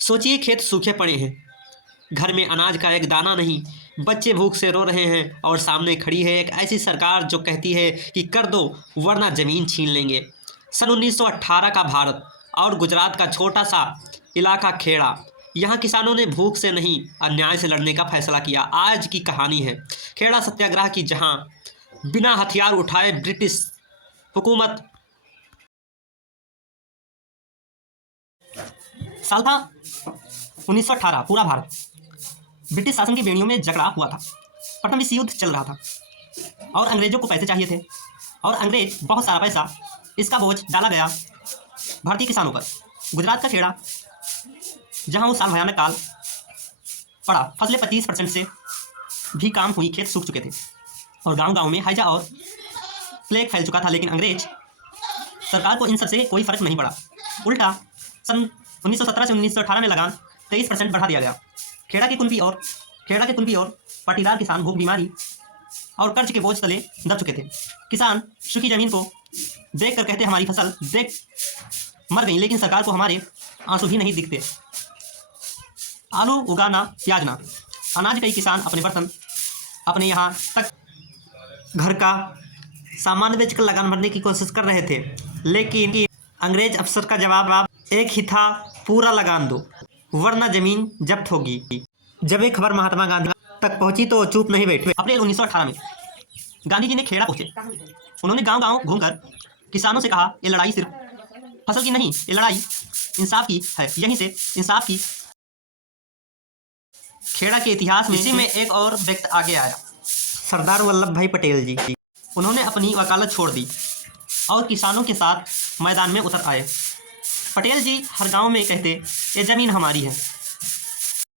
सोचिए, खेत सूखे पड़े हैं, घर में अनाज का एक दाना नहीं, बच्चे भूख से रो रहे हैं और सामने खड़ी है एक ऐसी सरकार जो कहती है कि कर दो वरना ज़मीन छीन लेंगे। सन 1918 का भारत और गुजरात का छोटा सा इलाका खेड़ा, यहाँ किसानों ने भूख से नहीं अन्याय से लड़ने का फैसला किया। आज की कहानी है खेड़ा सत्याग्रह की, जहाँ बिना हथियार उठाए ब्रिटिश हुकूमत। साल था 1918। पूरा भारत ब्रिटिश शासन की बेड़ियों में जकड़ा हुआ था। प्रथम विश्व युद्ध चल रहा था और अंग्रेजों को पैसे चाहिए थे और अंग्रेज बहुत सारा पैसा, इसका बोझ डाला गया भारतीय किसानों पर। गुजरात का खेड़ा, जहां वो साल भयानक काल पड़ा, फसलें 25% से भी कम हुई, खेत सूख चुके थे और गांव-गांव में हैजा और प्लेग फैल चुका था। लेकिन अंग्रेज सरकार को इन सब से कोई फर्क नहीं पड़ा। उल्टा सन 1917 से 1918 में लगान 23% बढ़ा दिया गया। खेड़ा के कुनबी और पाटीदार किसान भूख, बीमारी और कर्ज के बोझ तले दब चुके थे। किसान सूखी जमीन को देख कर कहते हमारी फसल देख मर गई, लेकिन सरकार को हमारे आंसू भी नहीं दिखते। आलू उगाना, प्याज ना, अनाज कई किसान अपने बर्तन, अपने यहाँ तक घर का सामान बेचकर लगान भरने की कोशिश कर रहे थे। लेकिन अंग्रेज अफसर का जवाब एक ही था, पूरा लगान दो वरना जमीन जब्त होगी। जब ये खबर महात्मा गांधी तक पहुंची तो चुप नहीं बैठे। अप्रैल 1918 में गांधी जी ने खेड़ा पहुंचे। उन्होंने गांव-गांव घूमकर किसानों से कहा, ये लड़ाई सिर्फ फसल की नहीं, ये लड़ाई इंसाफ की है। यहीं से इंसाफ की खेड़ा के इतिहास में इसी में एक और व्यक्ति आगे आया, सरदार वल्लभ भाई पटेल जी। उन्होंने अपनी वकालत छोड़ दी और किसानों के साथ मैदान में उतर आए। पटेल जी हर गांव में कहते, ये ज़मीन हमारी है,